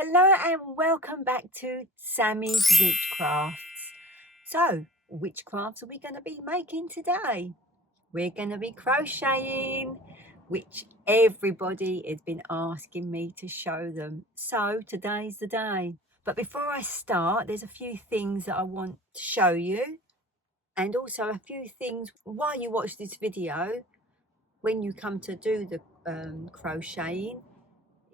Hello and welcome back to Sammy's Witchcrafts. So, which crafts are we going to be making today? We're going to be crocheting, which everybody has been asking me to show them. So, today's the day. But before I start, there's a few things that I want to show you. And also a few things while you watch this video, when you come to do the crocheting,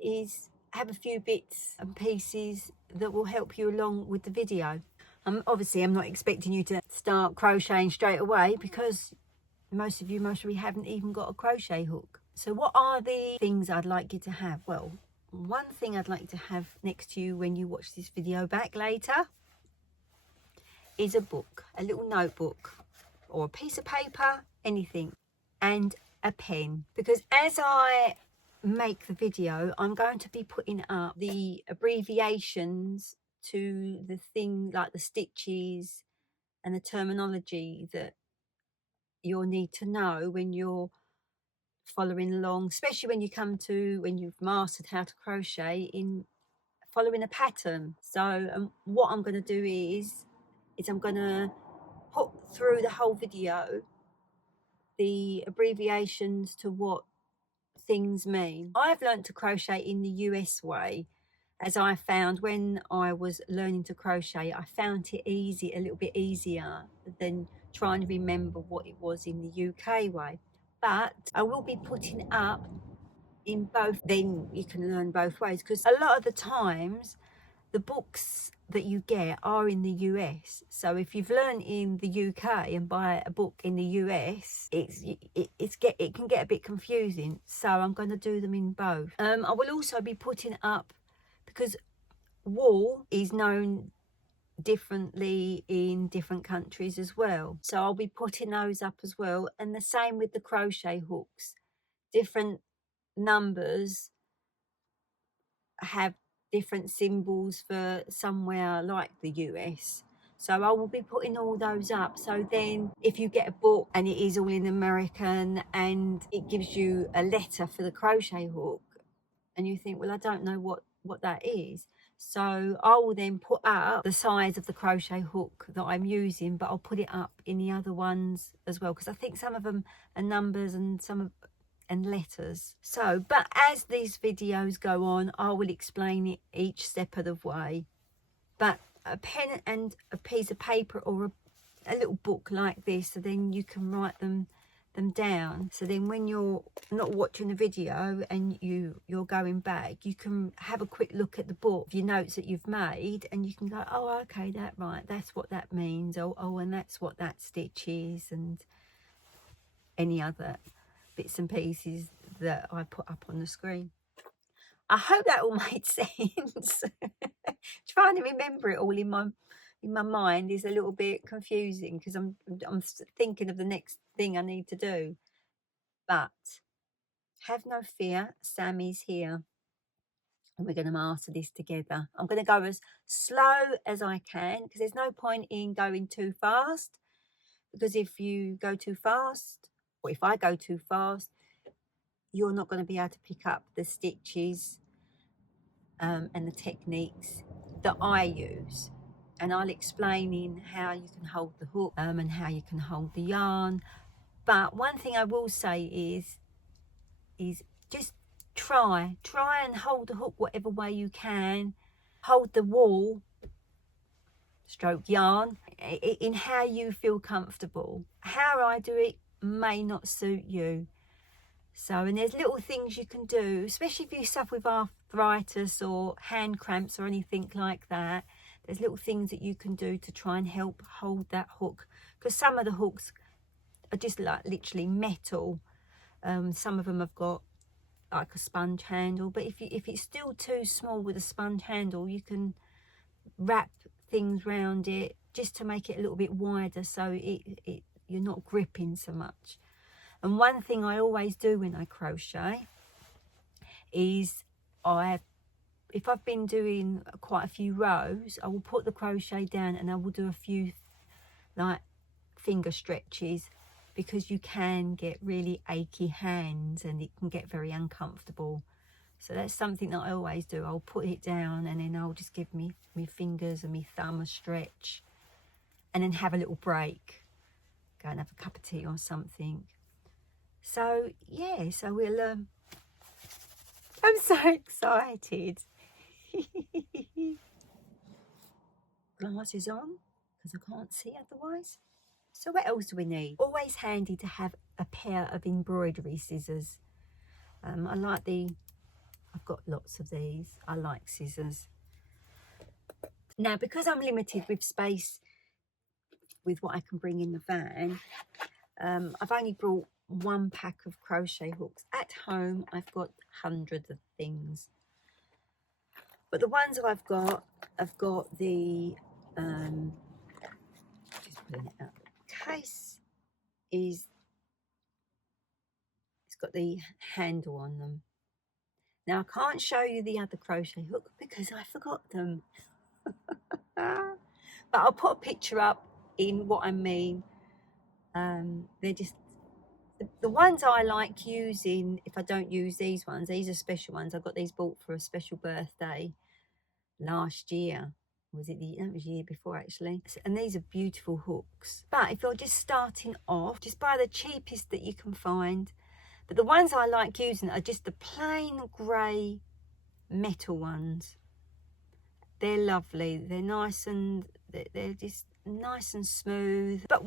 is have a few bits and pieces that will help you along with the video. Obviously I'm not expecting you to start crocheting straight away because most of you mostly haven't even got a crochet hook. So what are the things I'd like you to have? Well, one thing I'd like to have next to you when you watch this video back later is a book, a little notebook or a piece of paper, anything, and a pen, because as I make the video I'm going to be putting up the abbreviations to the thing, like the stitches and the terminology that you'll need to know when you're following along, especially when you've mastered how to crochet in following a pattern. So what I'm going to do is I'm going to put through the whole video the abbreviations to what things mean. I've learned to crochet in the US way, as I found when I was learning to crochet, I found it a little bit easier than trying to remember what it was in the UK way. But I will be putting up in both, then you can learn both ways, because a lot of the times the books that you get are in the US. So if you've learned in the UK and buy a book in the US, it can get a bit confusing. So I'm going to do them in both. I will also be putting up, because wool is known differently in different countries as well. So I'll be putting those up as well. And the same with the crochet hooks. Different numbers have different symbols for somewhere like the US. So I will be putting all those up. So then if you get a book and it is all in American and it gives you a letter for the crochet hook and you think, well, I don't know what that is. So I will then put up the size of the crochet hook that I'm using, but I'll put it up in the other ones as well, because I think some of them are numbers and and letters. So, but as these videos go on, I will explain it each step of the way. But a pen and a piece of paper or a little book like this, so then you can write them down. So then when you're not watching the video and you're going back, you can have a quick look at the book, your notes that you've made, and you can go, oh, okay, that's what that means. Oh, and that's what that stitch is, and any other bits and pieces that I put up on the screen. I hope that all made sense. Trying to remember it all in my mind is a little bit confusing, because I'm thinking of the next thing I need to do. But have no fear, Sammy's here and we're going to master this together. I'm going to go as slow as I can, because there's no point in going too fast, because if you go too fast, or if I go too fast, you're not going to be able to pick up the stitches and the techniques that I use. And I'll explain in how you can hold the hook and how you can hold the yarn. But one thing I will say is just try and hold the hook whatever way you can. Hold the wool, stroke yarn, in how you feel comfortable. How I do it may not suit you. So, and there's little things you can do, especially if you suffer with arthritis or hand cramps or anything like that. There's little things that you can do to try and help hold that hook, because some of the hooks are just like literally metal. Some of them have got like a sponge handle, but if it's still too small with a sponge handle, you can wrap things around it just to make it a little bit wider, so you're not gripping so much. And one thing I always do when I crochet is if I've been doing quite a few rows, I will put the crochet down and I will do a few like finger stretches, because you can get really achy hands and it can get very uncomfortable. So that's something that I always do. I'll put it down and then I'll just give me fingers and my thumb a stretch and then have a little break. Go and have a cup of tea or something. So yeah, so we'll I'm so excited. Glasses on because I can't see otherwise. So what else do we need? Always handy to have a pair of embroidery scissors. I've got lots of these. I like scissors. Now, because I'm limited with space with what I can bring in the van, I've only brought one pack of crochet hooks. At home, I've got hundreds of things. But the ones I've got the, just pulling it out. The case it's got the handle on them. Now, I can't show you the other crochet hook because I forgot them. But I'll put a picture up in what I mean. They're just the ones I like using. If I don't use these ones, these are special ones. I got these bought for a special birthday last year. Was it that was the year before actually? And these are beautiful hooks. But if you're just starting off, just buy the cheapest that you can find. But the ones I like using are just the plain grey metal ones. They're lovely. They're nice and they're just nice and smooth. But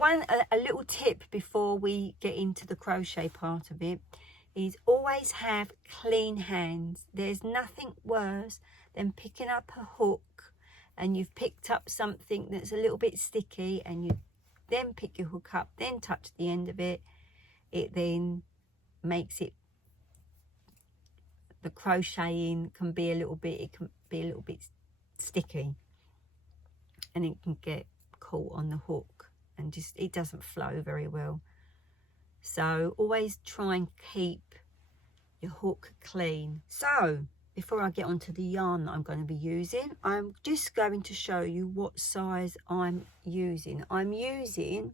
a little tip before we get into the crochet part of it is always have clean hands. There's nothing worse than picking up a hook and you've picked up something that's a little bit sticky and you then pick your hook up, then touch the end of it. It then makes it, the crocheting can be a little bit sticky and it can get caught on the hook and just it doesn't flow very well. So always try and keep your hook clean. So before I get onto the yarn that I'm going to be using, I'm just going to show you what size I'm using. I'm using,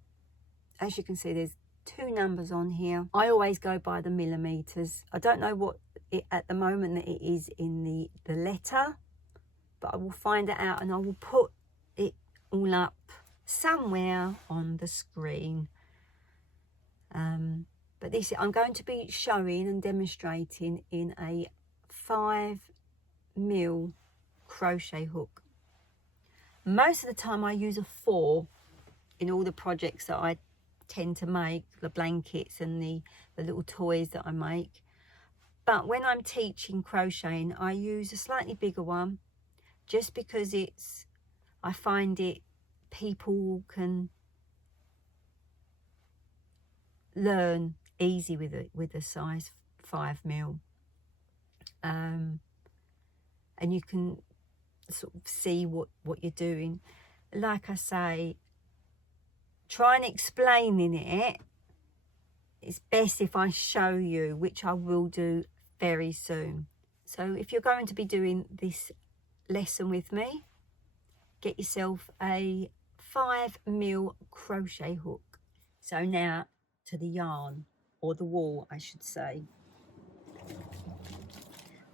as you can see, there's 2 numbers on here. I always go by the millimeters. I don't know what it at the moment that it is in the letter, but I will find it out and I will put it all up somewhere on the screen. But this I'm going to be showing and demonstrating in a 5mm crochet hook. Most of the time I use a 4 in all the projects that I tend to make, the blankets and the little toys that I make. But when I'm teaching crocheting, I use a slightly bigger one just because I find people can learn easy with a size 5mm. And you can sort of see what you're doing. Like I say, trying explaining it, it's best if I show you, which I will do very soon. So if you're going to be doing this lesson with me, get yourself a 5mm crochet hook. So now to the yarn, or the wool I should say.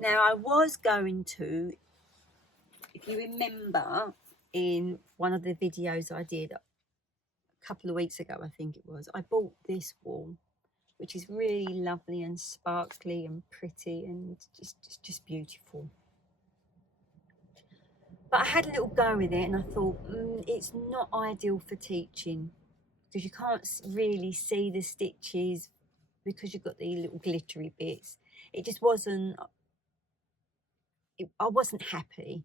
Now I was going to, if you remember in one of the videos I did a couple of weeks ago, I think it was, I bought this wool, which is really lovely and sparkly and pretty and just beautiful. But I had a little go with it and I thought, it's not ideal for teaching because you can't really see the stitches because you've got the little glittery bits. It just wasn't, I wasn't happy.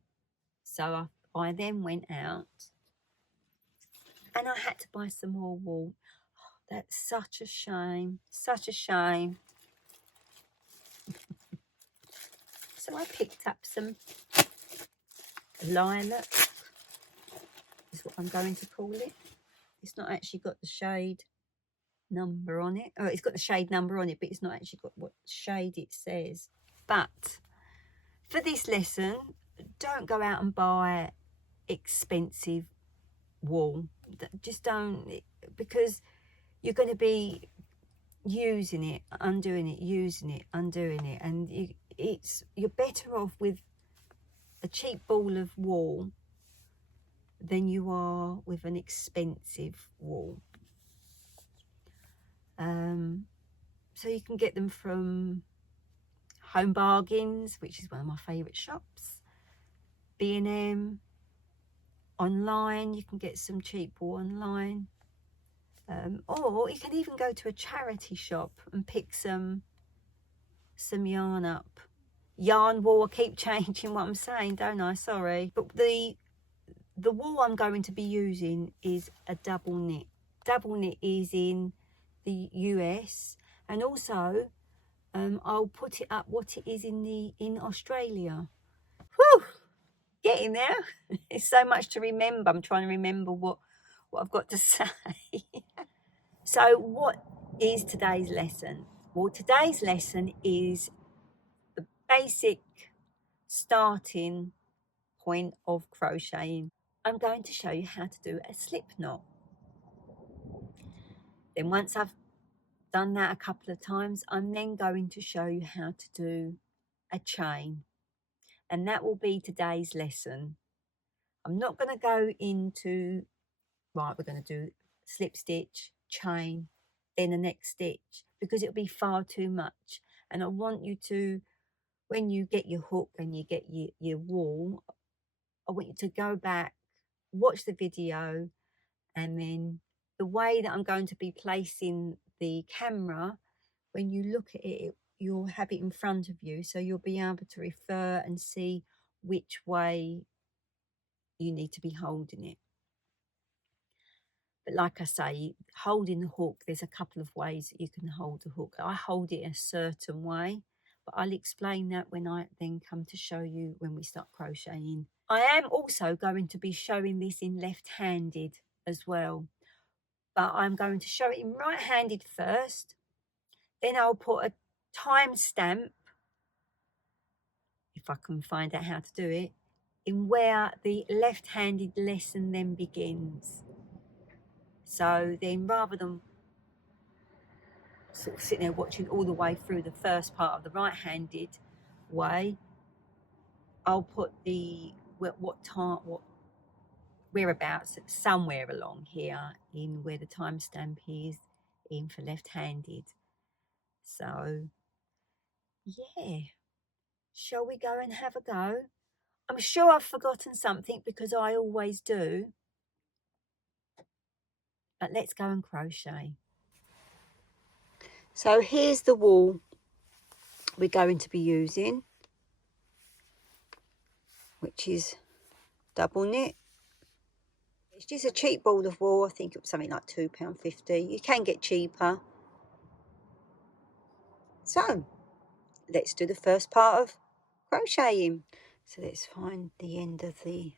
So I then went out and I had to buy some more wool. Oh, that's such a shame, such a shame. So I picked up some lilac, is what I'm going to call it. It's not actually got the shade number on it. Oh, it's got the shade number on it, but it's not actually got what shade it says. But for this lesson, don't go out and buy expensive wool. Just don't, because you're going to be using it, undoing it, using it, undoing it, and you're better off with a cheap ball of wool than you are with an expensive wool. So you can get them from Home Bargains, which is one of my favourite shops, B&M, online. You can get some cheap wool online, or you can even go to a charity shop and pick some yarn up. Yarn wool, I keep changing what I'm saying, don't I? Sorry. But the wool I'm going to be using is a double knit. Double knit is in the US, and also I'll put it up what it is in Australia. Whew, getting there. It's so much to remember. I'm trying to remember what I've got to say. So what is today's lesson? Well, today's lesson is the basic starting point of crocheting. I'm going to show you how to do a slip knot. Then once I've done that a couple of times, I'm then going to show you how to do a chain, and that will be today's lesson. I'm not going to go into, right, we're going to do slip stitch, chain, then the next stitch, because it'll be far too much. And I want you to, when you get your hook and you get your wool, I want you to go back, watch the video, and then the way that I'm going to be placing the camera, when you look at it, you'll have it in front of you, so you'll be able to refer and see which way you need to be holding it. But like I say, holding the hook, there's a couple of ways that you can hold the hook. I hold it a certain way, but I'll explain that when I then come to show you when we start crocheting. I am also going to be showing this in left-handed as well, but I'm going to show it in right-handed first. Then I'll put a timestamp, if I can find out how to do it, in where the left-handed lesson then begins. So then, rather than sort of sitting there watching all the way through the first part of the right-handed way, I'll put the whereabouts somewhere along here in where the timestamp is in for left-handed. So yeah, shall we go and have a go? I'm sure I've forgotten something because I always do, but let's go and crochet. So here's the wool we're going to be using, which is double knit. It's just a cheap ball of wool. I think it was something like £2.50. You can get cheaper. So let's do the first part of crocheting. So let's find the end of the...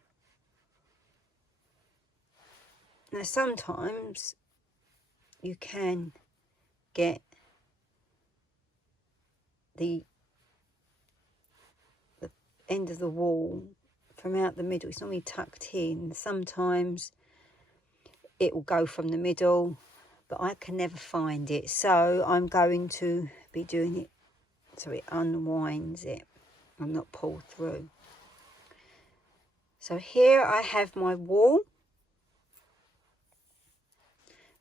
Now sometimes you can get the end of the wool from out the middle. It's normally tucked in. Sometimes it will go from the middle, but I can never find it, so I'm going to be doing it so it unwinds it and not pull through. So here I have my wool,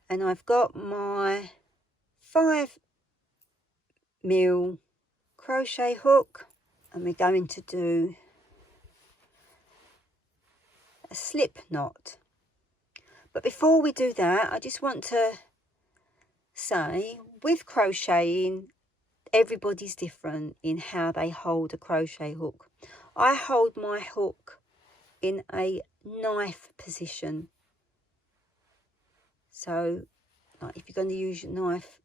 and I've got my 5mm crochet hook, and we're going to do a slip knot. But before we do that, I just want to say, with crocheting, everybody's different in how they hold a crochet hook. I hold my hook in a knife position. So, like, if you're going to use your knife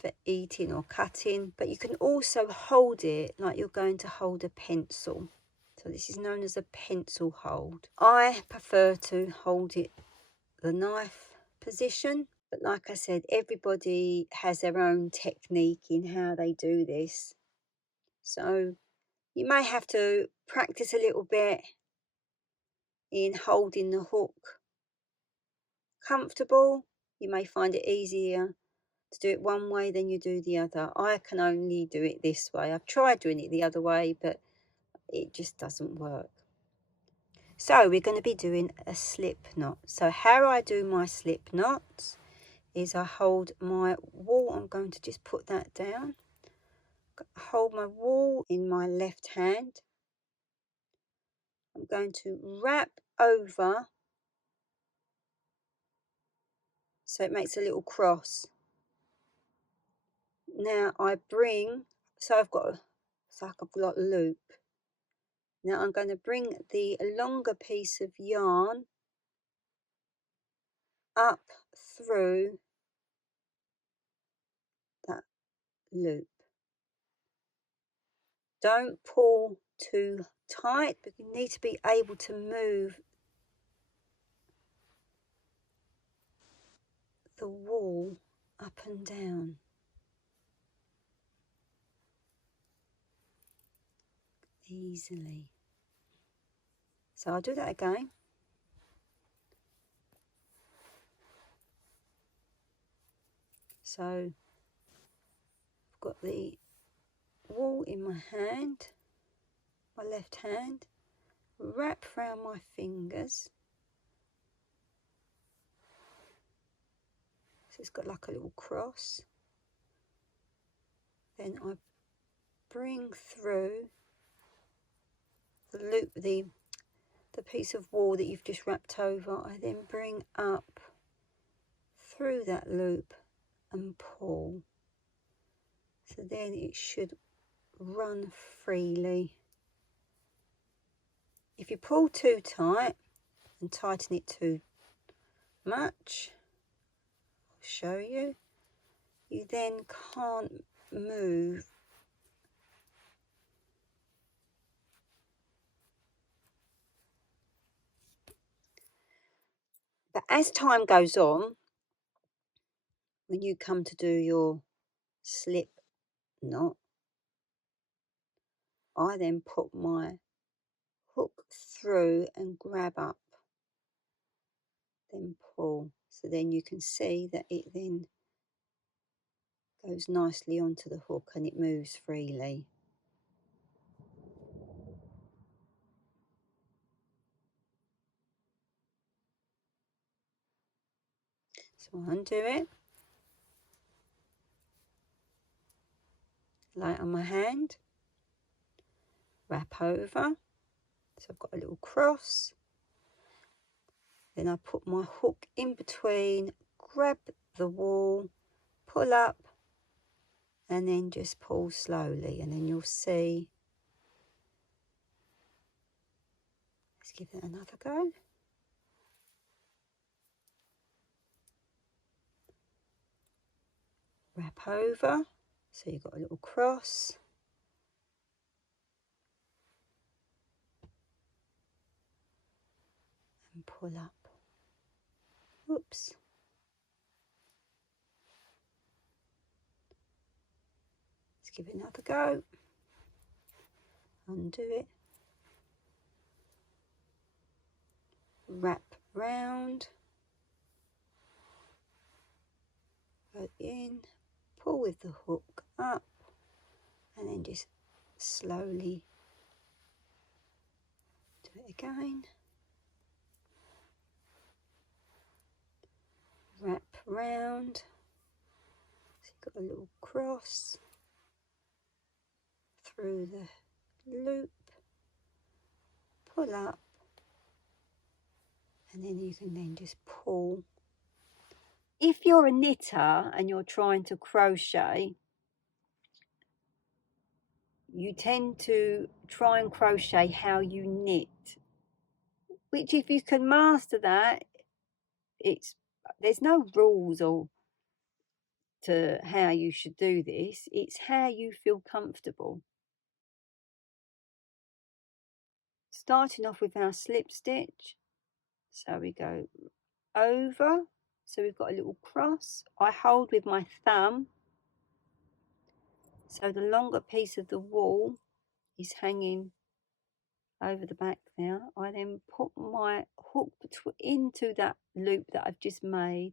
for eating or cutting, but you can also hold it like you're going to hold a pencil. So this is known as a pencil hold. I prefer to hold it the knife position, but like I said, everybody has their own technique in how they do this. So you may have to practice a little bit in holding the hook comfortable. You may find it easier to do it one way, then you do the other. I can only do it this way. I've tried doing it the other way, but it just doesn't work. So we're going to be doing a slip knot. So how I do my slip knots is I hold my wool. I'm going to just put that down. Hold my wool in my left hand. I'm going to wrap over so it makes a little cross. Now I bring, so I've got it's like I've got a loop. Now I'm going to bring the longer piece of yarn up through that loop. Don't pull too tight, but you need to be able to move the wool up and down. Easily. So I'll do that again. So I've got the wool in my hand, my left hand, wrap around my fingers. So it's got like a little cross. Then I bring through the loop, the piece of wool that you've just wrapped over. I then bring up through that loop and pull. So then it should run freely. If you pull too tight and tighten it too much, I'll show you, you then can't move. But as time goes on, when you come to do your slip knot, I then put my hook through and grab up, then pull. So then you can see that it then goes nicely onto the hook and it moves freely. So I'll undo it, lay it on my hand, wrap over. So I've got a little cross. Then I put my hook in between, grab the wool, pull up, and then just pull slowly. And then you'll see. Let's give it another go. Wrap over. So you've got a little cross. And pull up. Oops. Let's give it another go. Undo it. Wrap round. Go in. Pull with the hook up. And then just slowly do it again. Wrap round. So you've got a little cross through the loop, pull up, and then you can then just pull. If you're a knitter and you're trying to crochet, you tend to try and crochet how you knit, which if you can master that, there's no rules or to how you should do this. It's how you feel comfortable. Starting off with our slip stitch, so we go over, so we've got a little cross. I hold with my thumb, so the longer piece of the wool is hanging over the back there. I then put my hook into that loop that I've just made,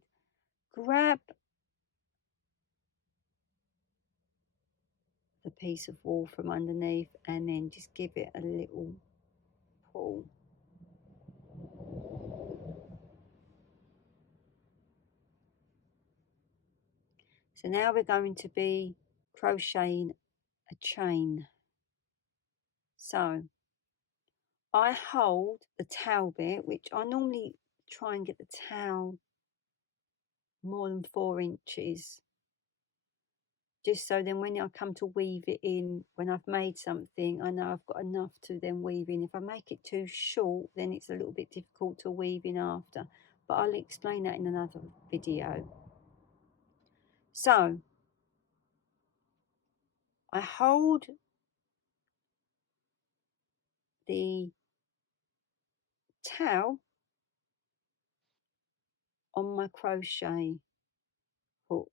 grab the piece of wool from underneath and then just give it a little pull. So now we're going to be crocheting a chain. So I hold the towel bit, which I normally try and get the towel more than 4 inches, just so then when I come to weave it in, when I've made something, I know I've got enough to then weave in. If I make it too short, then it's a little bit difficult to weave in after, but I'll explain that in another video. So I hold the towel on my crochet hook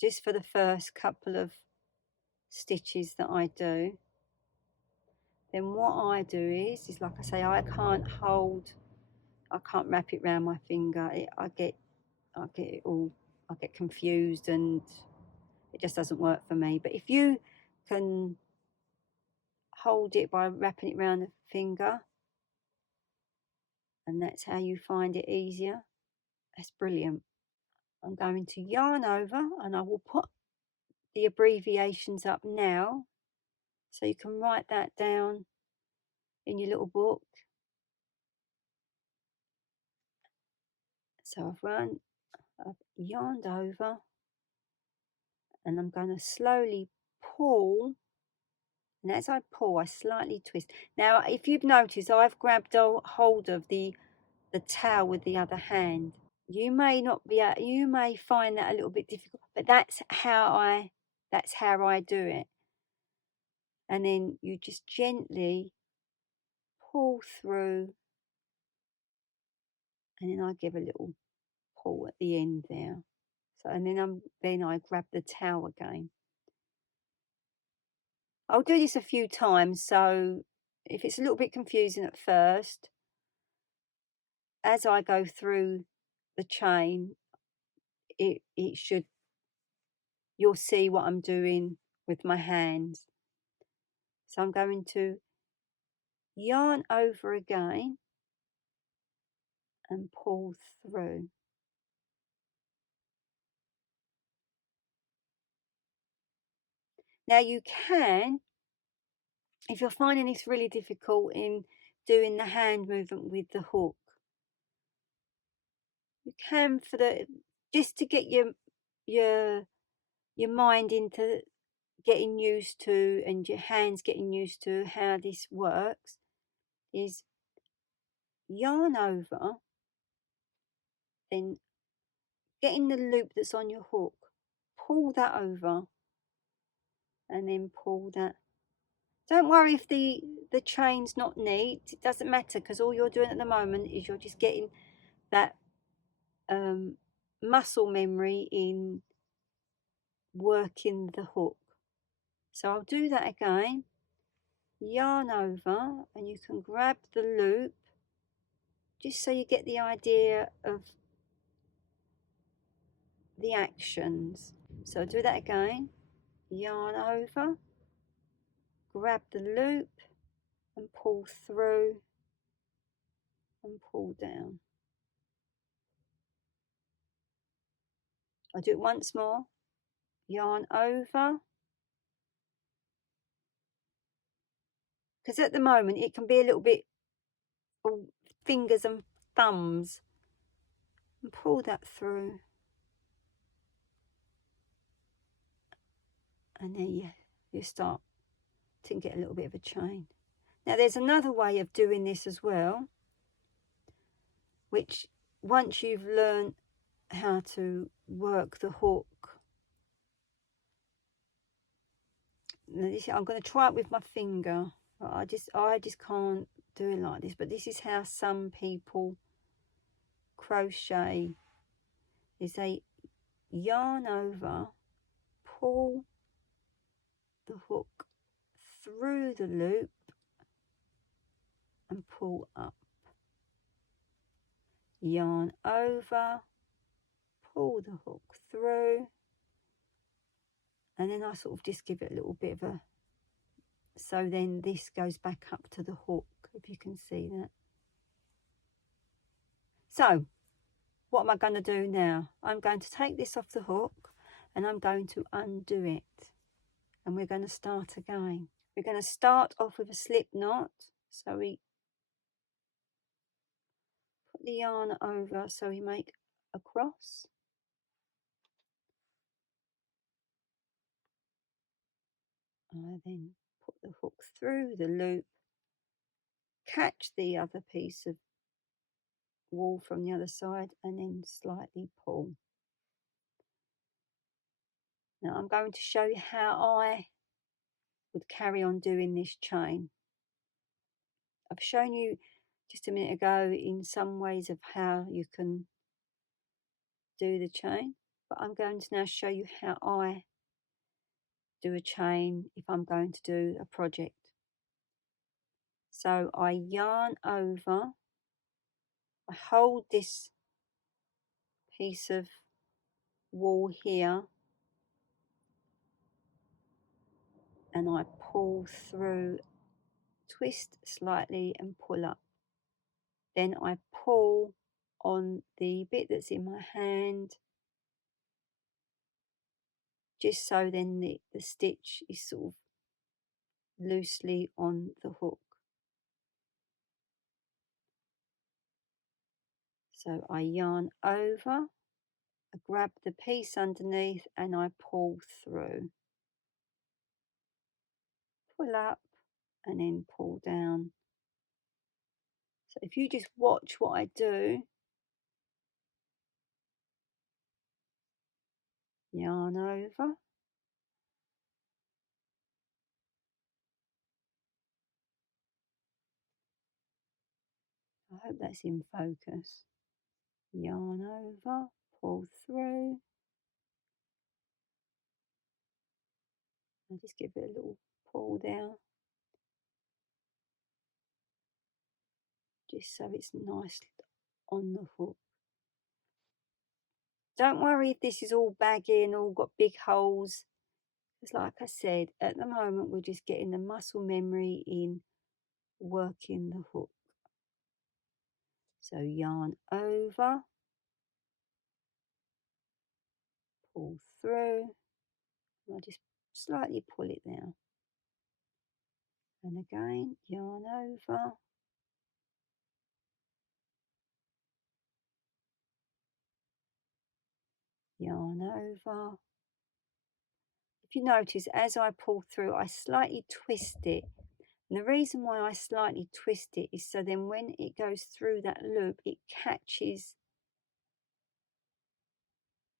just for the first couple of stitches that I do. Then what I do is like I say, I can't wrap it around my finger. I get confused and it just doesn't work for me. But if you can hold it by wrapping it around the finger, and that's how you find it easier, that's brilliant. I'm going to yarn over, and I will put the abbreviations up now so you can write that down in your little book. So I've yarned over, and I'm going to slowly pull, and as I pull I slightly twist. Now if you've noticed, I've grabbed a hold of the towel with the other hand. You may find that a little bit difficult, but that's how I do it. And then you just gently pull through, and then I give a little pull at the end there. So, and then I grab the towel again. I'll do this a few times, so if it's a little bit confusing at first, as I go through the chain, you'll see what I'm doing with my hands. So I'm going to yarn over again and pull through. Now you can, if you're finding this really difficult in doing the hand movement with the hook, you can, just to get your mind into getting used to, and your hands getting used to how this works, is yarn over, then getting the loop that's on your hook, pull that over, and then pull that. Don't worry if the chain's not neat, it doesn't matter, because all you're doing at the moment is you're just getting that muscle memory in working the hook. So I'll do that again, yarn over, and you can grab the loop just so you get the idea of the actions. So I'll do that again, yarn over, grab the loop and pull through and pull down. I'll do it once more, yarn over, because at the moment it can be a little bit fingers and thumbs, and pull that through, and then you start to get a little bit of a chain. Now there's another way of doing this as well, which once you've learned how to work the hook, I'm going to try it with my finger. I just can't do it like this, but this is how some people crochet, is they yarn over, pull the hook through the loop and pull up, yarn over, pull the hook through and then I sort of just give it a little bit of a, so then this goes back up to the hook, if you can see that. So what am I going to do now? I'm going to take this off the hook and I'm going to undo it, and we're going to start again. We're going to start off with a slip knot, so we put the yarn over, so we make a cross, I then put the hook through the loop, catch the other piece of wool from the other side, and then slightly pull. Now I'm going to show you how I would carry on doing this chain. I've shown you just a minute ago in some ways of how you can do the chain, but I'm going to now show you how I do a chain if I'm going to do a project. So I yarn over, I hold this piece of wool here, and I pull through, twist slightly and pull up. Then I pull on the bit that's in my hand, just so then the stitch is sort of loosely on the hook. So I yarn over, I grab the piece underneath and I pull through. Pull up and then pull down. So if you just watch what I do, yarn over, I hope that's in focus, yarn over, pull through, and just give it a little pull down, just so it's nice on the hook. Don't worry if this is all baggy and all got big holes. Because like I said, at the moment we're just getting the muscle memory in working the hook. So yarn over, pull through, and I just slightly pull it down. And again, yarn over, yarn over. If you notice, as I pull through, I slightly twist it. And the reason why I slightly twist it is so then when it goes through that loop, it catches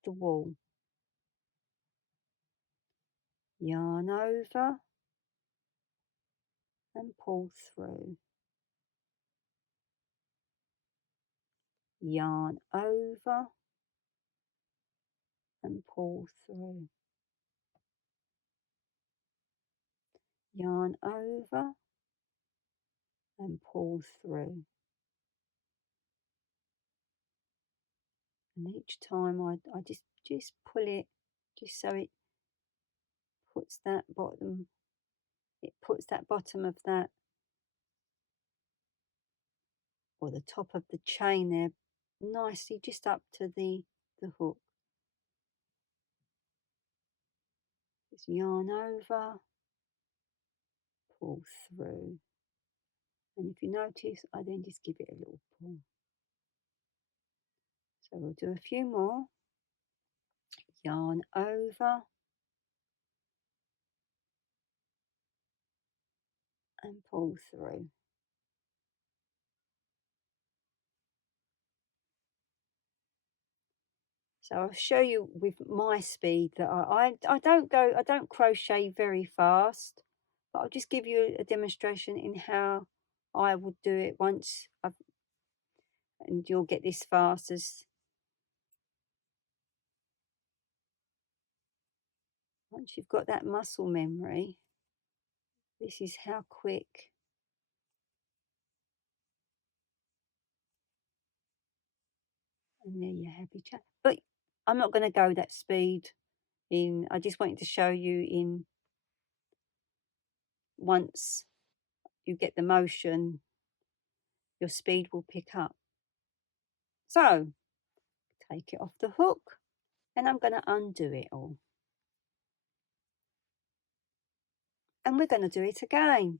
the wool. Yarn over and pull through. Yarn over and pull through. Yarn over and pull through. And each time I just pull it, just so it puts that bottom, it puts that bottom of that, or the top of the chain there, nicely just up to the hook. Just yarn over, pull through. And if you notice, I then just give it a little pull. So we'll do a few more. Yarn over and pull through. So I'll show you with my speed that I don't crochet very fast, but I'll just give you a demonstration in how I would do it once I've, and you'll get this fast as once you've got that muscle memory. This is how quick. And there you have your chat. But I'm not going to go that speed. I just wanted to show you in once you get the motion, your speed will pick up. So take it off the hook and I'm going to undo it all. And we're going to do it again.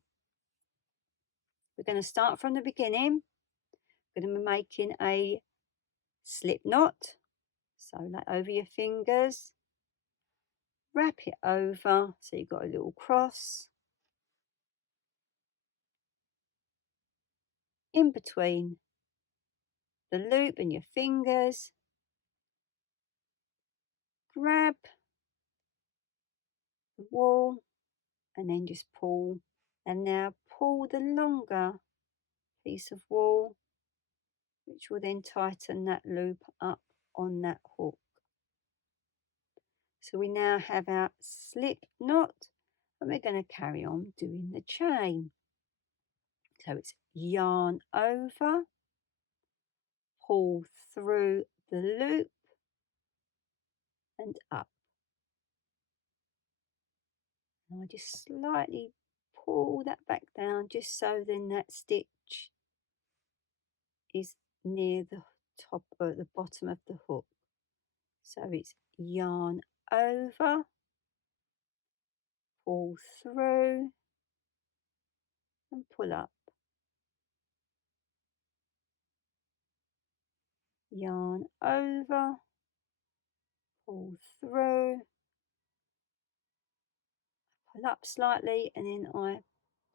We're going to start from the beginning. We're going to be making a slip knot. Sew that over your fingers. Wrap it over so you've got a little cross. In between the loop and your fingers. Grab the wool and then just pull. And now pull the longer piece of wool, which will then tighten that loop up on that hook. So we now have our slip knot and we're going to carry on doing the chain. So it's yarn over, pull through the loop and up. Now I just slightly pull that back down just so then that stitch is near the top or the bottom of the hook. So it's yarn over, pull through and pull up. Yarn over, pull through, pull up slightly, and then I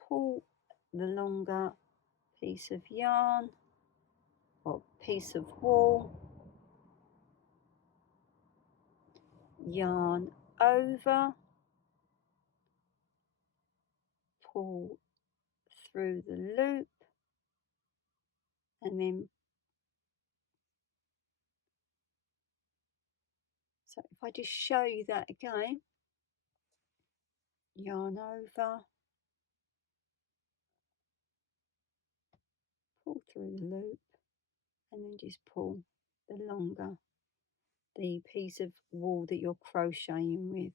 pull the longer piece of yarn or piece of wool, yarn over, pull through the loop, and then so if I just show you that again, yarn over, pull through the loop, and then just pull the longer the piece of wool that you're crocheting with.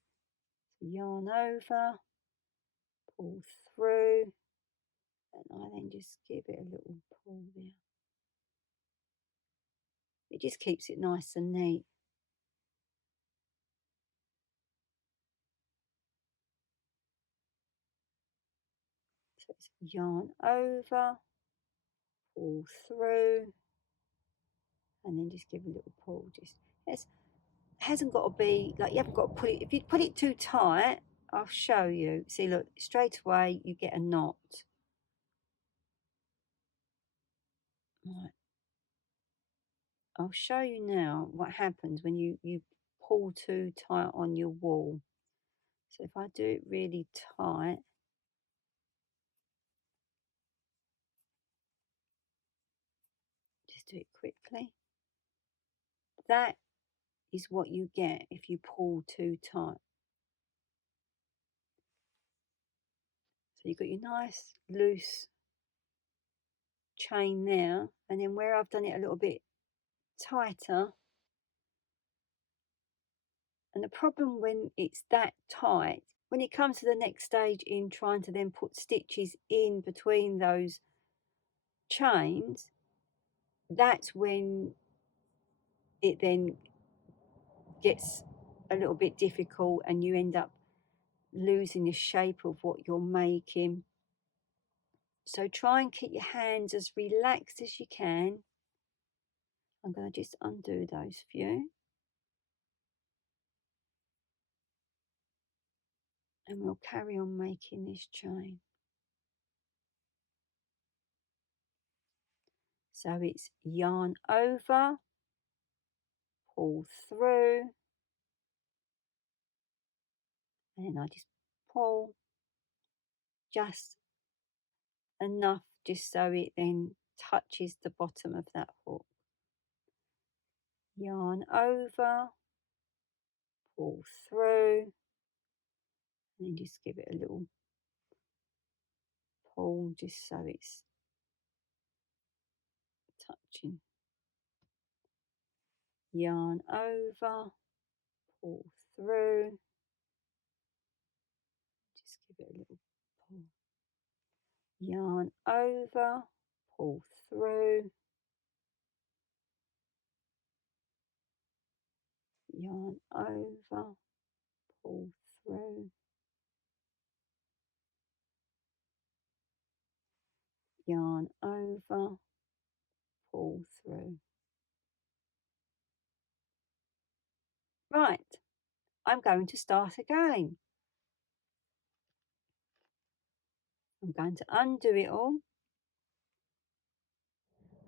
So yarn over, pull through, and I then just give it a little pull there. It just keeps it nice and neat. So it's yarn over, pull through, and then just give a little pull. Just it hasn't got to be like you haven't got to put it. If you put it too tight, I'll show you. See, look, straight away you get a knot. Right. I'll show you now what happens when you pull too tight on your wool. So if I do it really tight, just do it quickly. That is what you get if you pull too tight. So you've got your nice loose chain there, and then where I've done it a little bit tighter, and the problem when it's that tight, when it comes to the next stage in trying to then put stitches in between those chains, that's when it then gets a little bit difficult and you end up losing the shape of what you're making. So try and keep your hands as relaxed as you can. I'm going to just undo those few. And we'll carry on making this chain. So it's yarn over, pull through, and then I just pull just enough just so it then touches the bottom of that hook. Yarn over, pull through, and then just give it a little pull just so it's touching. Yarn over, pull through, just give it a little pull, yarn over, pull through, yarn over, pull through, yarn over, pull through. Right, I'm going to start again. I'm going to undo it all.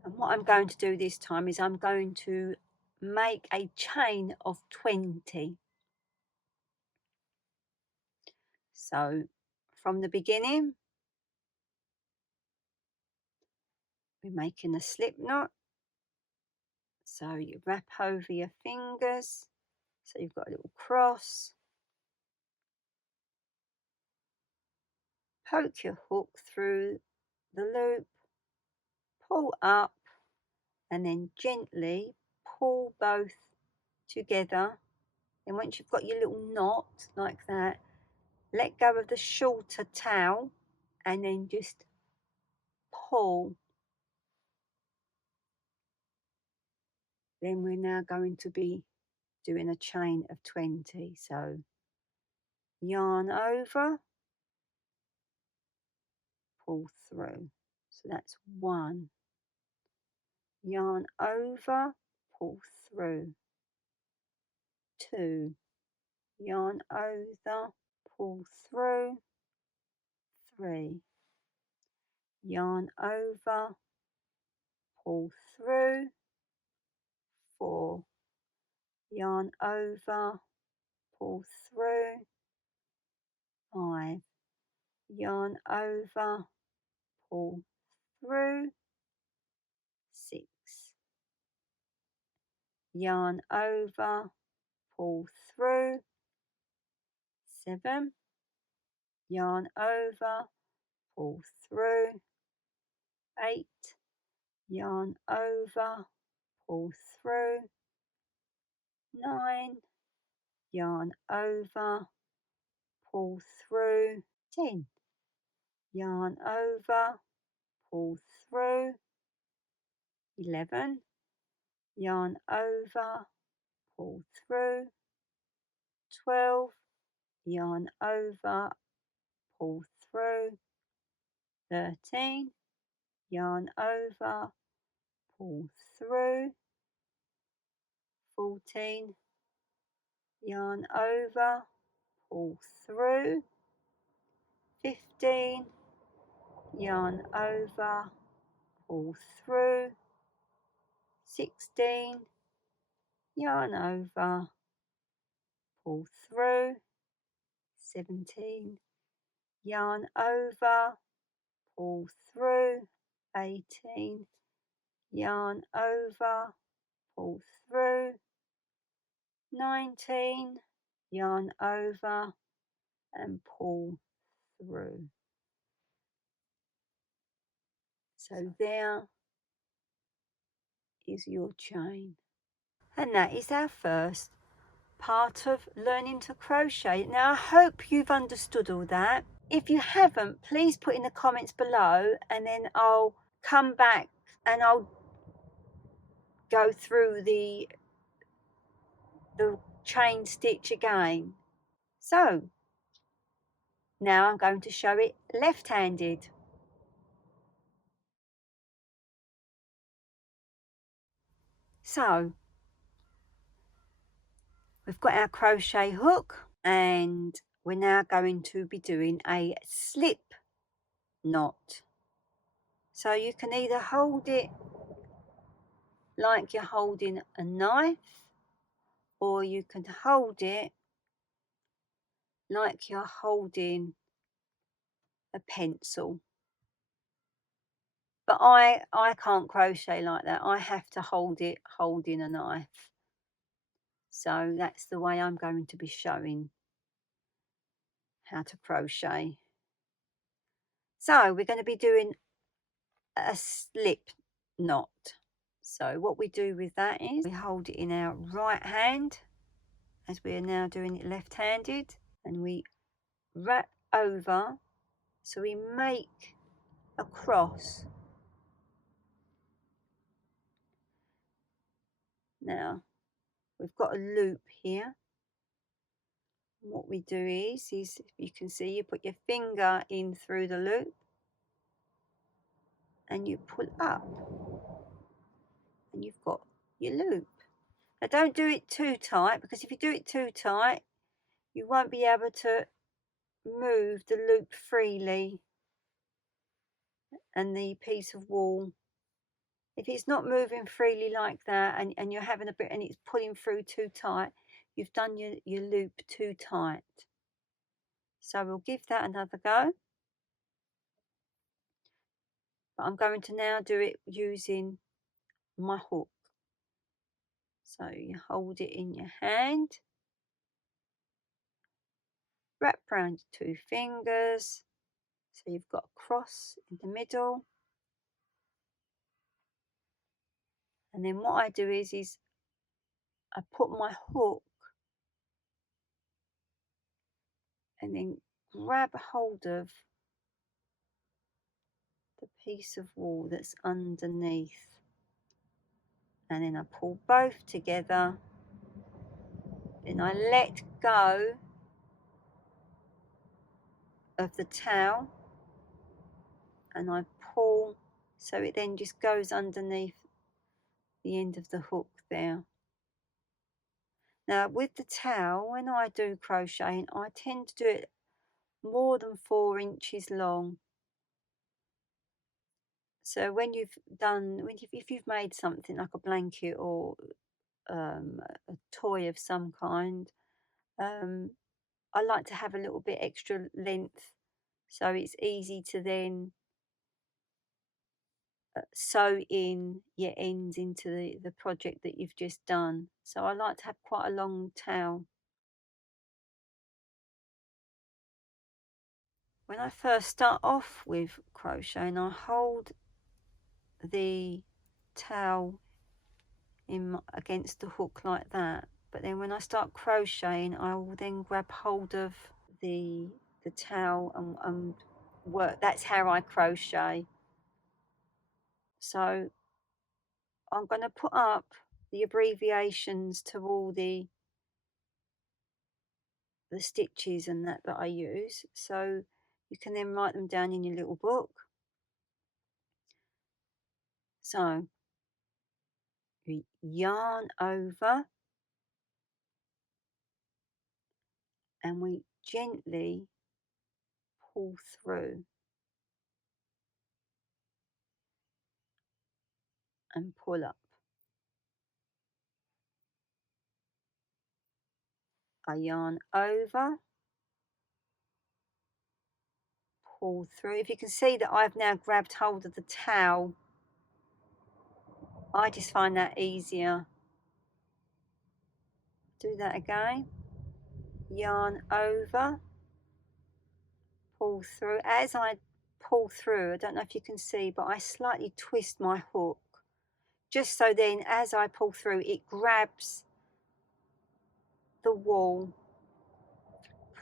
And what I'm going to do this time is I'm going to make a chain of 20. So from the beginning, we're making a slip knot. So you wrap over your fingers. So you've got a little cross. Poke your hook through the loop, pull up, and then gently pull both together. And once you've got your little knot like that, let go of the shorter towel and then just pull. Then we're now going to be doing a chain of 20. So yarn over, pull through. So that's 1. Yarn over, pull through. 2. Yarn over, pull through. 3. Yarn over, pull through. 4. Yarn over, pull through. 5. Yarn over, pull through. 6. Yarn over, pull through. 7. Yarn over, pull through. 8. Yarn over, pull through. 9. Yarn over, pull through. 10. Yarn over, pull through. 11. Yarn over, pull through. 12. Yarn over, pull through. 13. Yarn over, pull through. 14. Yarn over, pull through. 15. Yarn over, pull through. 16. Yarn over, pull through. 17. Yarn over, pull through. 18. Yarn over, pull through. 19. Yarn over and pull through. So there is your chain. And that is our first part of learning to crochet. Now I hope you've understood all that. If you haven't, please put in the comments below and then I'll come back and I'll go through the chain stitch again. So now I'm going to show it left-handed. So we've got our crochet hook and we're now going to be doing a slip knot. So you can either hold it like you're holding a knife, or you can hold it like you're holding a pencil. But I can't crochet like that. I have to hold it holding a knife. So that's the way I'm going to be showing how to crochet. So we're going to be doing a slip knot. So what we do with that is we hold it in our right hand as we are now doing it left-handed, and we wrap over, so we make a cross. Now we've got a loop here. What we do is you can see you put your finger in through the loop and you pull up and you've got your loop. Now don't do it too tight, because if you do it too tight you won't be able to move the loop freely and the piece of wool. If it's not moving freely like that and you're having a bit and it's pulling through too tight, you've done your loop too tight. So we'll give that another go. But I'm going to now do it using my hook. So you hold it in your hand, wrap around your 2 fingers, so you've got a cross in the middle. And then what I do is I put my hook and then grab hold of the piece of wool that's underneath. And then I pull both together. Then I let go of the towel and I pull, so it then just goes underneath the end of the hook there. Now with the towel, when I do crocheting, I tend to do it more than 4 inches long. So when if you've made something like a blanket or a toy of some kind, I like to have a little bit extra length, so it's easy to then sew in your ends into the project that you've just done. So I like to have quite a long towel. When I first start off with crocheting, I hold the towel against the hook like that, but then when I start crocheting I will then grab hold of the towel and work. That's how I crochet. So I'm going to put up the abbreviations to all the stitches and that I use, so you can then write them down in your little book. So we yarn over and we gently pull through and pull up. I yarn over, pull through. If you can see that I've now grabbed hold of the towel, I just find that easier. Do that again. Yarn over, pull through. As I pull through, I don't know if you can see, but I slightly twist my hook, just so then as I pull through it grabs the wool.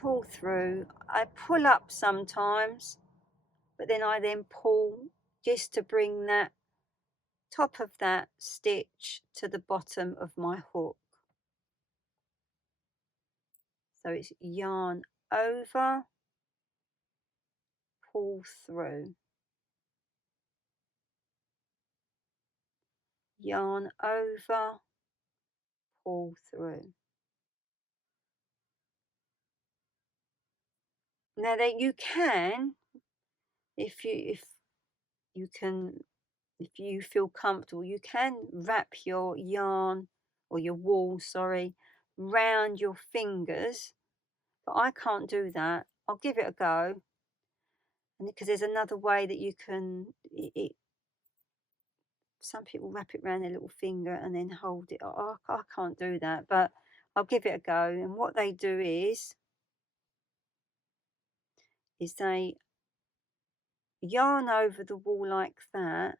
Pull through. I pull up sometimes, but then I then pull just to bring that top of that stitch to the bottom of my hook. So it's yarn over, pull through, yarn over, pull through. Now that you can, if you feel comfortable, you can wrap your yarn or your wool, sorry, round your fingers, but I can't do that. I'll give it a go, and because there's another way that you can. Some people wrap it around their little finger and then hold it. I can't do that, but I'll give it a go. And what they do is they yarn over the wool like that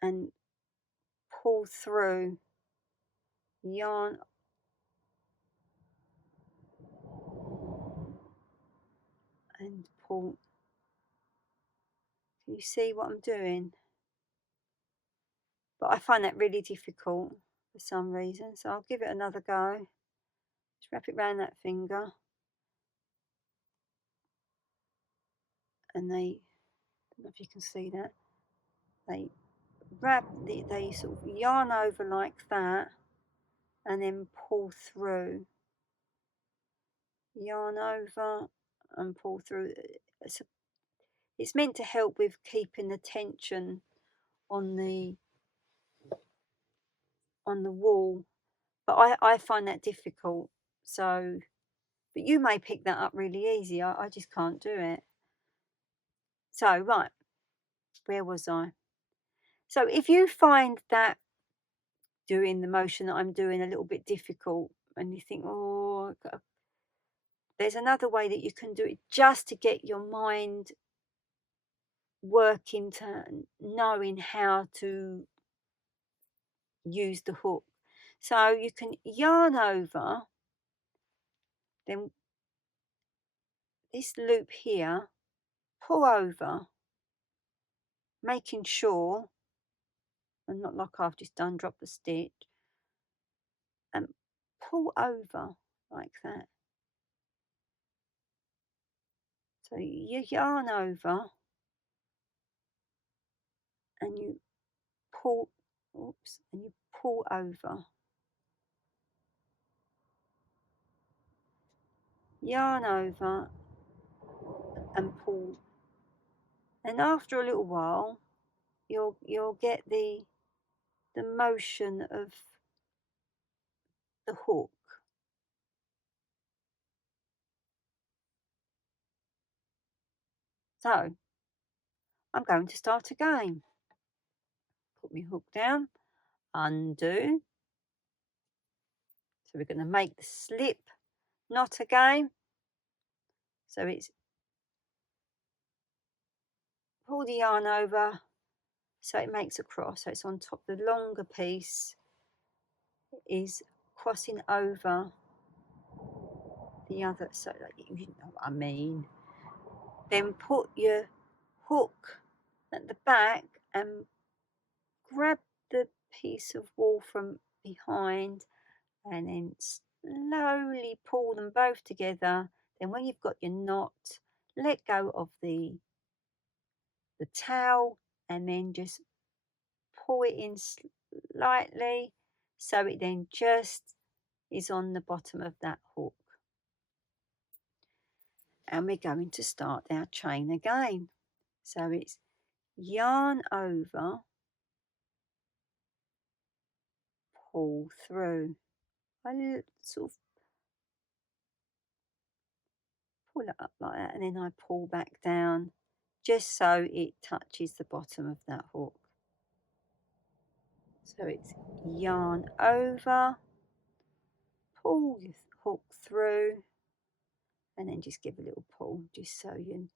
and pull through yarn and pull. Can you see what I'm doing? But I find that really difficult for some reason, so I'll give it another go. Just wrap it around that finger, and they, I don't know if you can see that, they they sort of yarn over like that, and then pull through. Yarn over and pull through. It's meant to help with keeping the tension on the wall, but I find that difficult. So, but you may pick that up really easy. I just can't do it. So, right, where was I? So if you find that doing the motion that I'm doing a little bit difficult, and you think, oh, there's another way that you can do it just to get your mind working to knowing how to use the hook. So you can yarn over, then this loop here, pull over, making sure, and not like I've just done, drop the stitch, and pull over like that. So you yarn over and you pull, oops, and you pull over. Yarn over and pull. And after a little while, you'll get the motion of the hook. So I'm going to start again. Put my hook down, undo. So we're going to make the slip knot again. So it's pull the yarn over so it makes a cross. So it's on top. The longer piece is crossing over the other. So you know what I mean. Then put your hook at the back and grab the piece of wool from behind, and then slowly pull them both together. Then when you've got your knot, let go of the towel and then just pull it in slightly so it then just is on the bottom of that hook. And we're going to start our chain again. So it's yarn over, pull through. I sort of pull it up like that, and then I pull back down just so it touches the bottom of that hook. So it's yarn over, pull your hook through, and then just give a little pull just so you,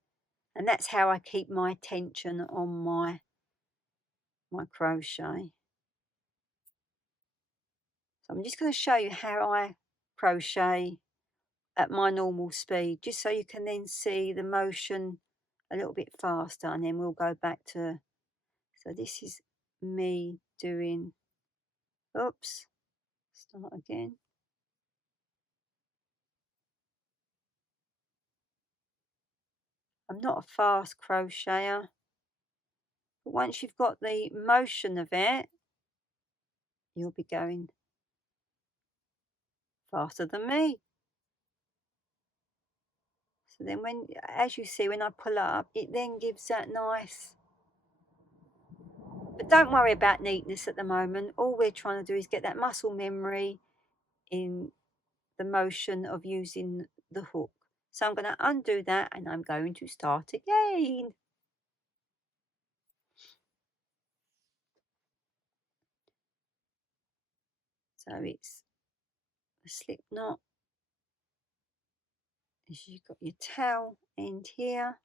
and that's how I keep my tension on my crochet. So I'm just going to show you how I crochet at my normal speed, just so you can then see the motion a little bit faster, and then we'll go back to, so this is me doing, oops, start again. I'm not a fast crocheter, but once you've got the motion of it, you'll be going faster than me. So then when, as you see, when I pull up, it then gives that nice, but don't worry about neatness at the moment. All we're trying to do is get that muscle memory in the motion of using the hook. So I'm going to undo that and I'm going to start again. So it's a slip knot. As you've got your tail end here,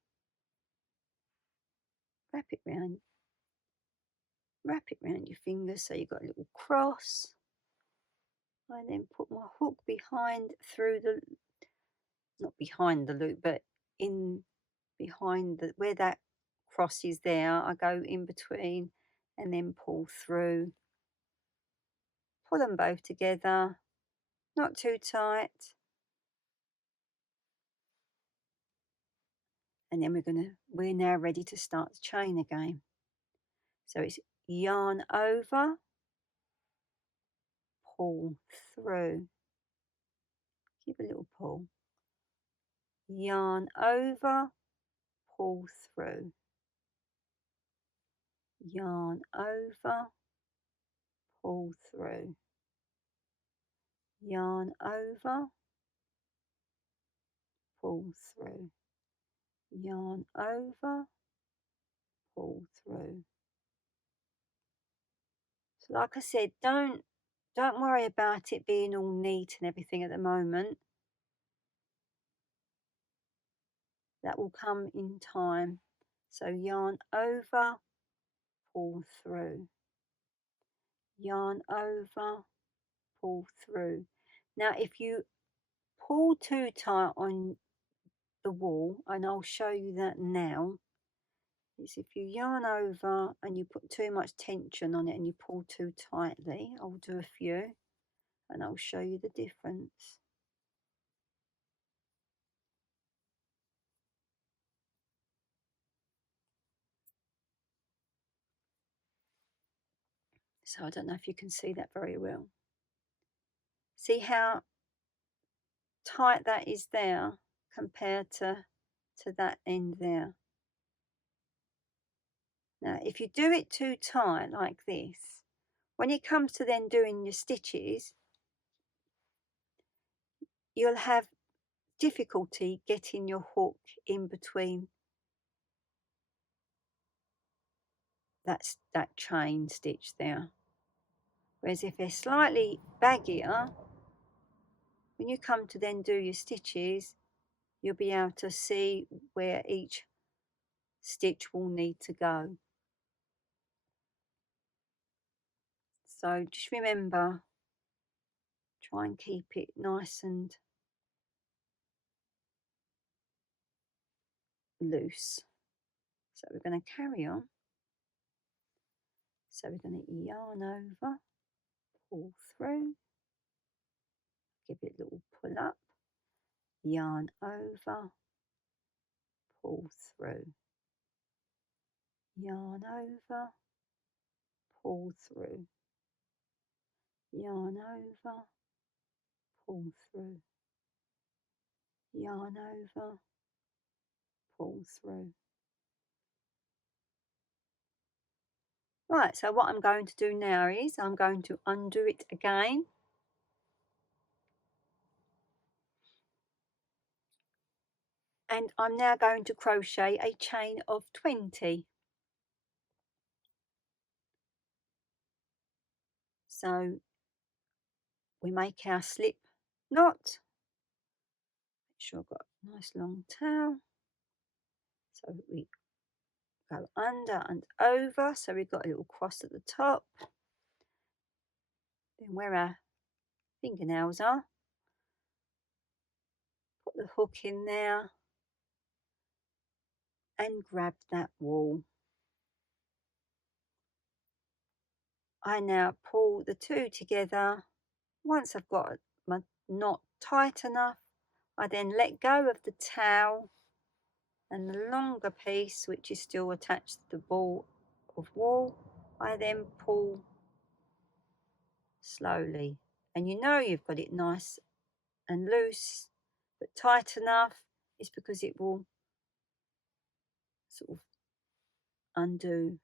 wrap it round your fingers so you've got a little cross. I then put my hook behind through the, not behind the loop, but in behind the, where that cross is there, I go in between and then pull through. Pull them both together, not too tight. And then we're now ready to start the chain again. So it's yarn over, pull through, give a little pull, yarn over, pull through, yarn over, pull through, yarn over, pull through, yarn over, pull through. So like I said, don't worry about it being all neat and everything at the moment. That will come in time. So yarn over, pull through, yarn over, pull through. Now if you pull too tight on the wool, and I'll show you that now, is if you yarn over and you put too much tension on it and you pull too tightly, I'll do a few and I'll show you the difference. So I don't know if you can see that very well. See how tight that is there compared to that end there. Now if you do it too tight like this, when it comes to then doing your stitches, you'll have difficulty getting your hook in between that chain stitch there. Whereas if they're slightly baggier, when you come to then do your stitches, you'll be able to see where each stitch will need to go. So just remember, try and keep it nice and loose. So we're going to carry on. So we're going to yarn over, pull through, give it a little pull up, yarn over, pull through, yarn over, pull through, yarn over, pull through, yarn over, pull through. Right, so what I'm going to do now is I'm going to undo it again. And I'm now going to crochet a chain of 20. So we make our slip knot. Make sure I've got a nice long tail. So we go under and over. So we've got a little cross at the top. Then where our fingernails are, put the hook in there and grab that wool. I now pull the two together. Once I've got my knot tight enough, I then let go of the tail and the longer piece, which is still attached to the ball of wool, I then pull slowly. And you know you've got it nice and loose, but tight enough, is because it will sort of undo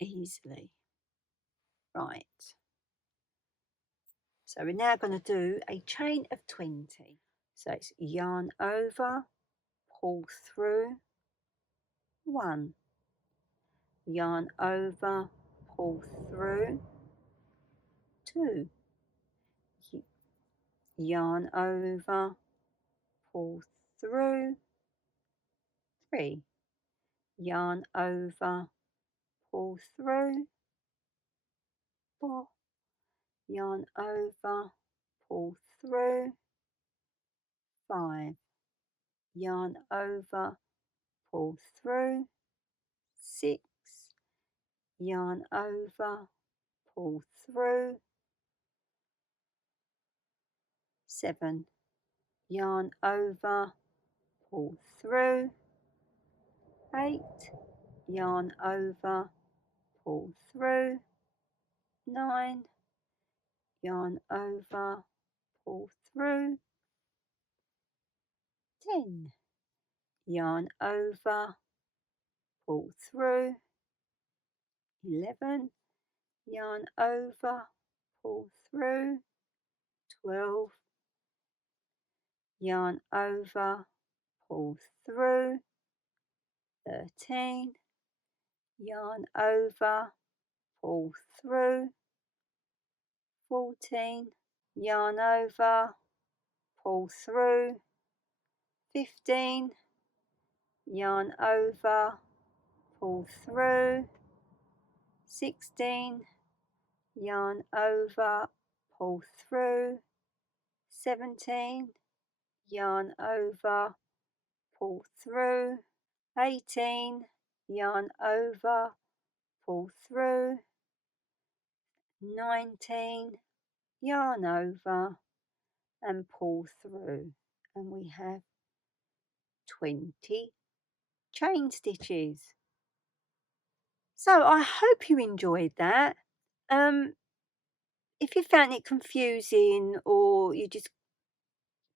easily. Right. So we're now going to do a chain of 20. So it's yarn over, pull through, 1, yarn over, pull through, 2, yarn over, pull through, 3, yarn over, pull through, 4, yarn over, pull through, 5, yarn over, pull through, 6, yarn over, pull through, 7, yarn over, pull through, 8, yarn over, pull through, 9, yarn over, pull through, 10, yarn over, pull through, 11, yarn over, pull through, 12, yarn over, pull through, 13, yarn over, pull through, 14, yarn over, pull through, 15, yarn over, pull through, 16, yarn over, pull through, 17, yarn over, pull through, 18, yarn over, pull through, 19, yarn over and pull through, and we have 20 chain stitches. So I hope you enjoyed that. If you found it confusing or you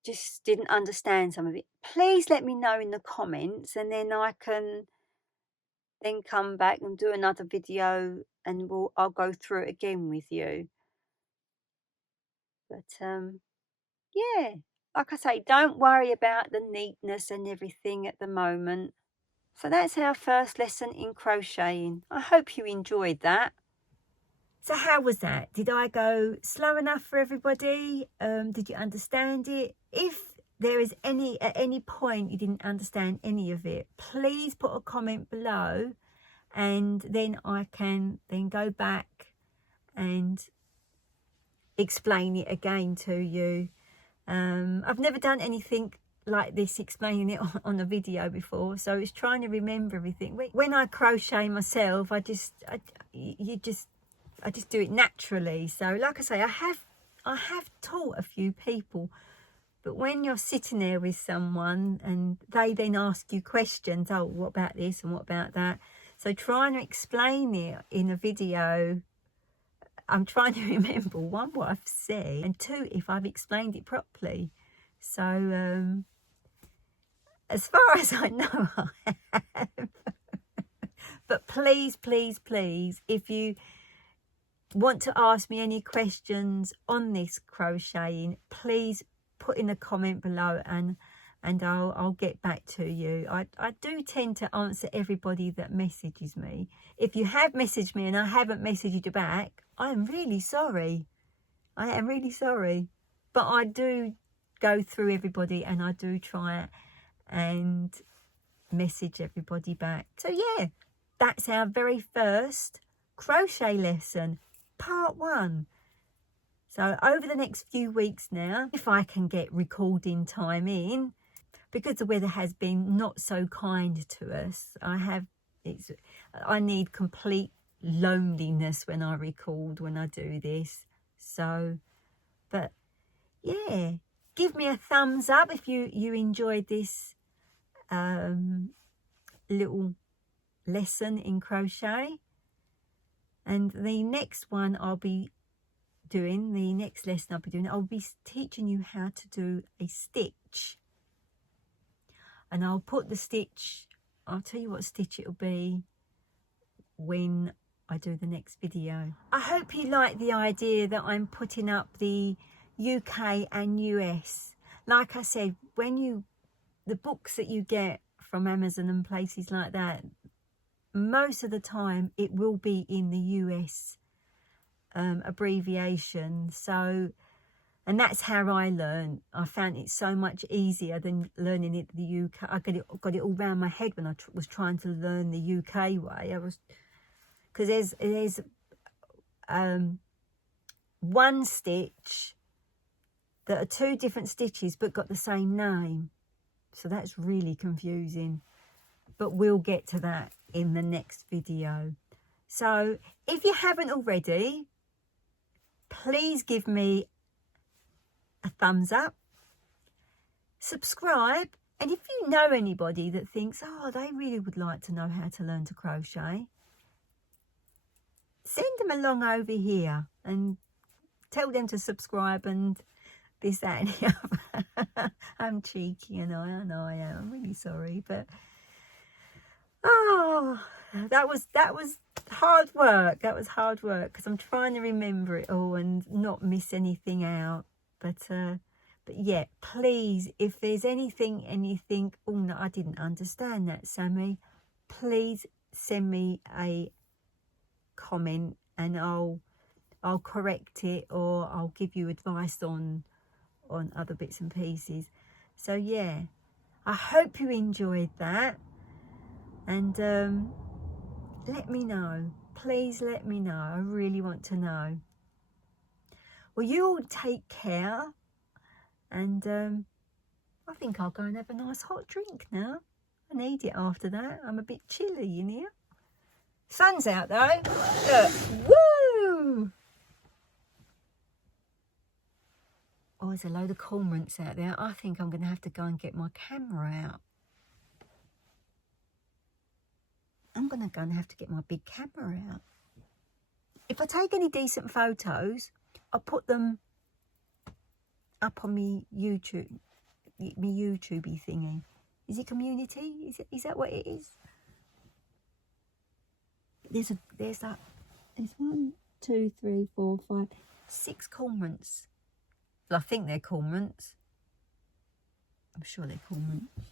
just didn't understand some of it, please let me know in the comments, and then I can then come back and do another video and I'll go through it again with you. But yeah, like I say, don't worry about the neatness and everything at the moment. So that's our first lesson in crocheting. I hope you enjoyed that. So how was that? Did I go slow enough for everybody? Did you understand it? If there is at any point you didn't understand any of it, please put a comment below, and then I can then go back and explain it again to you. I've never done anything like this, explaining it on a video before, so it's trying to remember everything. When I crochet myself, I just do it naturally. So like I say, I have taught a few people, but when you're sitting there with someone and they then ask you questions, oh, what about this and what about that? So trying to explain it in a video, I'm trying to remember, one, what I've said, and two, if I've explained it properly. So as far as I know, I have. But please, please, please, if you want to ask me any questions on this crocheting, please put in a comment below, and I'll get back to you. I do tend to answer everybody that messages me. If you have messaged me and I haven't messaged you back, I'm really sorry. I am really sorry. But I do go through everybody, and I do try and message everybody back. So yeah, that's our very first crochet lesson, part 1. So over the next few weeks now, if I can get recording time in, because the weather has been not so kind to us, I need complete loneliness when I record, when I do this. So, but yeah, give me a thumbs up if you enjoyed this little lesson in crochet. And the next one I'll be doing, I'll be teaching you how to do a stitch. And I'll put the stitch, I'll tell you what stitch it'll be when I do the next video. I hope you like the idea that I'm putting up the UK and US. Like I said, the books that you get from Amazon and places like that, most of the time it will be in the US abbreviation. So, and that's how I learned. I found it so much easier than learning it the UK. I got it all round my head when I was trying to learn the UK way. Because there's one stitch that are 2 different stitches but got the same name. So that's really confusing. But we'll get to that in the next video. So if you haven't already, please give me a thumbs up, subscribe, and if you know anybody that thinks, oh, they really would like to know how to learn to crochet, send them along over here and tell them to subscribe and this, that, and the other. I'm cheeky, and I know I am. I'm really sorry, but oh, that was hard work. That was hard work because I'm trying to remember it all and not miss anything out. But yeah, please, if there's anything and you think, oh no, I didn't understand that, Sammy, please send me a comment and I'll correct it, or I'll give you advice on other bits and pieces. So yeah, I hope you enjoyed that, and let me know, please let me know. I really want to know. Well, you all take care, and I think I'll go and have a nice hot drink now. I need it after that. I'm a bit chilly in here. Sun's out though. Look, woo! Oh, there's a load of cormorants out there. I think I'm going to have to go and get my camera out. I'm going to go and have to get my big camera out. If I take any decent photos, I'll put them up on my YouTubey thingy. Is it community? Is that what it is? There's 1, 2, 3, 4, 5, 6 cormorants. Well, I think they're cormorants. I'm sure they're cormorants.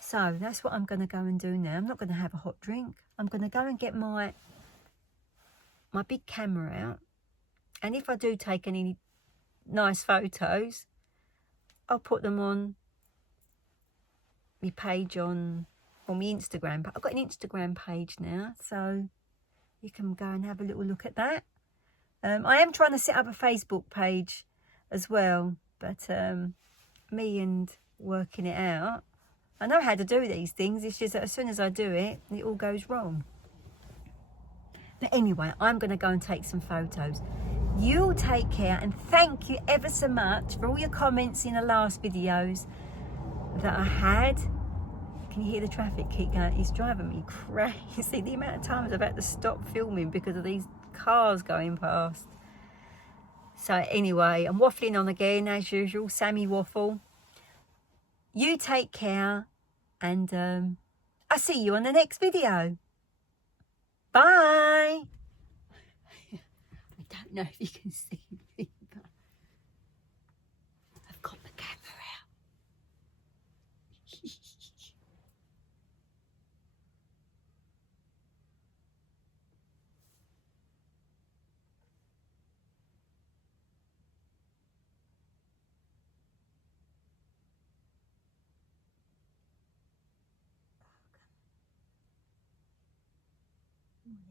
So that's what I'm going to go and do now. I'm not going to have a hot drink. I'm going to go and get my big camera out. And if I do take any nice photos, I'll put them on my page on my Instagram. But I've got an Instagram page now, so you can go and have a little look at that. I am trying to set up a Facebook page as well, but me and working it out. I know how to do these things, it's just that as soon as I do it, it all goes wrong. But anyway, I'm going to go and take some photos. You take care, and thank you ever so much for all your comments in the last videos that I had. Can you hear the traffic keep going? It's driving me crazy. The amount of times I've had to stop filming because of these cars going past. So anyway, I'm waffling on again as usual. Sammy waffle. You take care, and I'll see you on the next video. Bye. I don't know if you can see me, but I've got the camera out.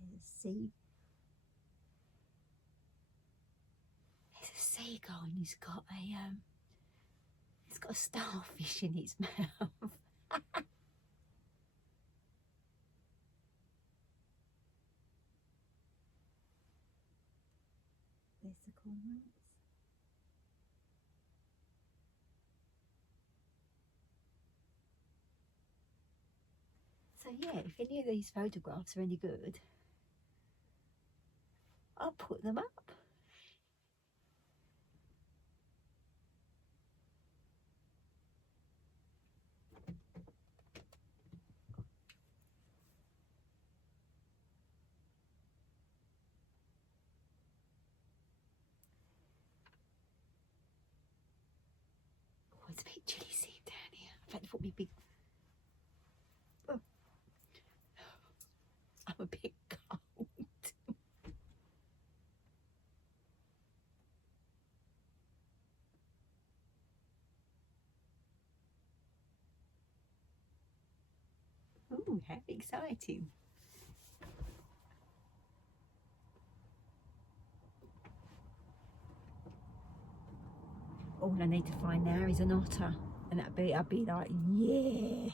There's a sea. There's a seagull, and he's got a starfish in his mouth. There's the cormorants. So yeah, if any of these photographs are any good, I'll put them up. Oh, it's a bit chilly seeing down here. I've had to put me big... Oh. I'm a bit cold. Ooh, how exciting. All I need to find now is an otter, and I'd be like, yeah.